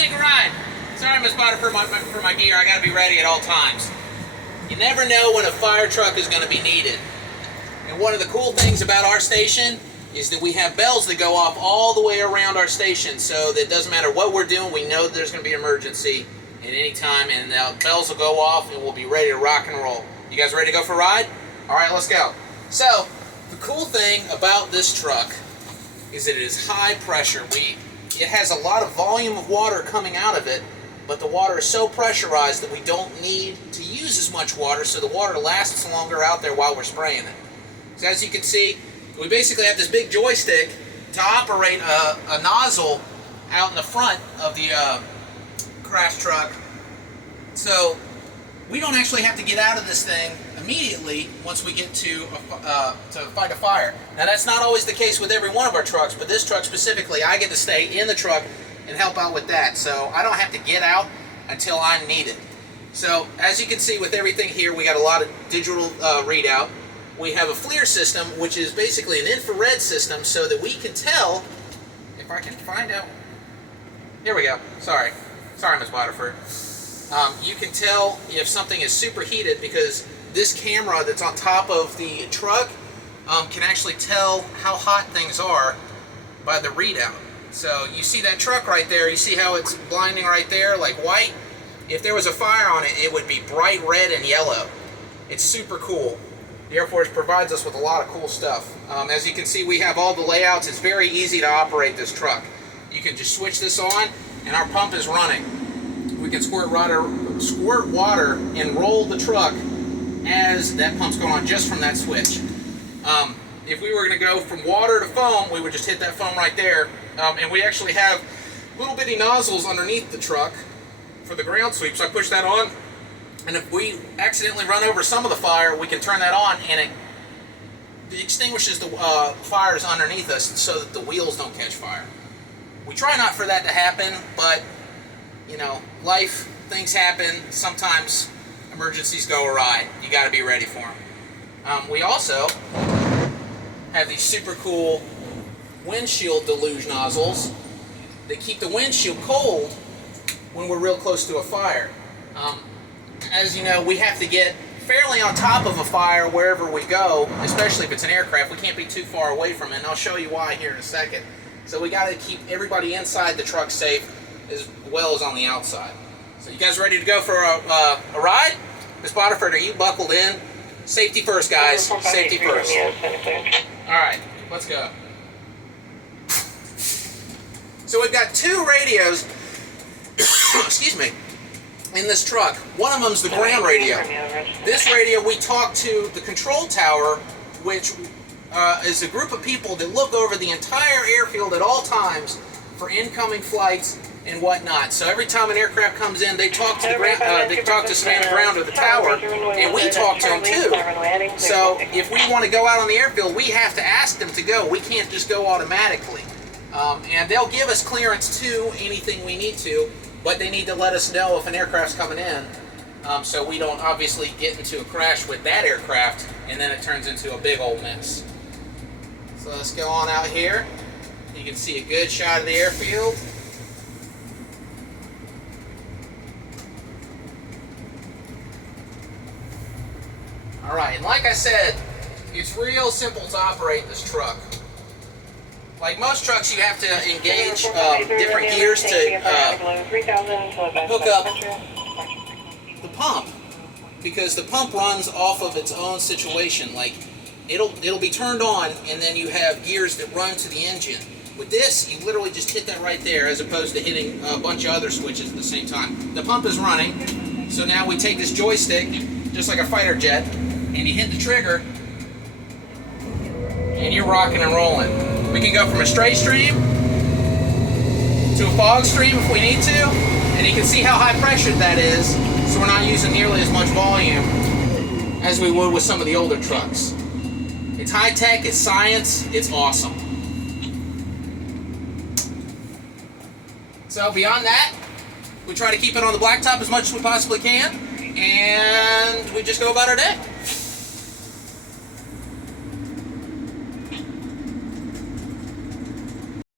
take a ride. Sorry, Miss Potter, for my gear. I gotta be ready at all times. You never know when a fire truck is going to be needed. And one of the cool things about our station is that we have bells that go off all the way around our station, so that it doesn't matter what we're doing, we know that there's going to be an emergency at any time, and the bells will go off and we'll be ready to rock and roll. You guys ready to go for a ride? All right, let's go. So, the cool thing about this truck is that it is high pressure. It has a lot of volume of water coming out of it, but the water is so pressurized that we don't need to use as much water, so the water lasts longer out there while we're spraying it. So as you can see, we basically have this big joystick to operate a nozzle out in the front of the crash truck. So we don't actually have to get out of this thing immediately once we get to fight a fire. Now that's not always the case with every one of our trucks, but this truck specifically, I get to stay in the truck and help out with that. So I don't have to get out until I'm needed. So as you can see with everything here, we got a lot of digital readout. We have a FLIR system, which is basically an infrared system, so that we can tell, if I can find out, here we go, sorry Miss Waterford. You can tell if something is superheated because this camera that's on top of the truck can actually tell how hot things are by the readout. So you see that truck right there, you see how it's blinding right there, like white? If there was a fire on it, it would be bright red and yellow. It's super cool. The Air Force provides us with a lot of cool stuff. As you can see, we have all the layouts. It's very easy to operate this truck. You can just switch this on, and our pump is running. We can squirt water and roll the truck as that pump's going on just from that switch. If we were going to go from water to foam, we would just hit that foam right there. And we actually have little bitty nozzles underneath the truck for the ground sweep. So I push that on, and if we accidentally run over some of the fire, we can turn that on, and it extinguishes the fires underneath us so that the wheels don't catch fire. We try not for that to happen, but you know, life, things happen. Sometimes emergencies go awry. You got to be ready for them. We also have these super cool windshield deluge nozzles that keep the windshield cold when we're real close to a fire. As you know, we have to get fairly on top of a fire wherever we go, especially if it's an aircraft. We can't be too far away from it, and I'll show you why here in a second. So we got to keep everybody inside the truck safe as well as on the outside. So you guys ready to go for a ride? Miss Waterford, are you buckled in? Safety first, guys. Safety first. All right, let's go. So we've got two radios, excuse me, in this truck. One of them's the ground radio. This radio, we talk to the control tower, which is a group of people that look over the entire airfield at all times for incoming flights and whatnot. So every time an aircraft comes in, they talk to the ground, they talk to Savannah Ground or the tower, and we talk to them too. So if we want to go out on the airfield, we have to ask them to go. We can't just go automatically. And they'll give us clearance to anything we need to, but they need to let us know if an aircraft's coming in, so we don't obviously get into a crash with that aircraft, and then it turns into a big old mess. So let's go on out here. You can see a good shot of the airfield. Alright, and like I said, it's real simple to operate this truck. Like most trucks, you have to engage different gears to hook up the pump, because the pump runs off of its own situation. Like it'll be turned on, and then you have gears that run to the engine. With this, you literally just hit that right there, as opposed to hitting a bunch of other switches at the same time. The pump is running, so now we take this joystick, just like a fighter jet, and you hit the trigger, and you're rocking and rolling. We can go from a straight stream to a fog stream if we need to, and you can see how high pressured that is, so we're not using nearly as much volume as we would with some of the older trucks. It's high tech, it's science, it's awesome. So beyond that, we try to keep it on the blacktop as much as we possibly can, and we just go about our day.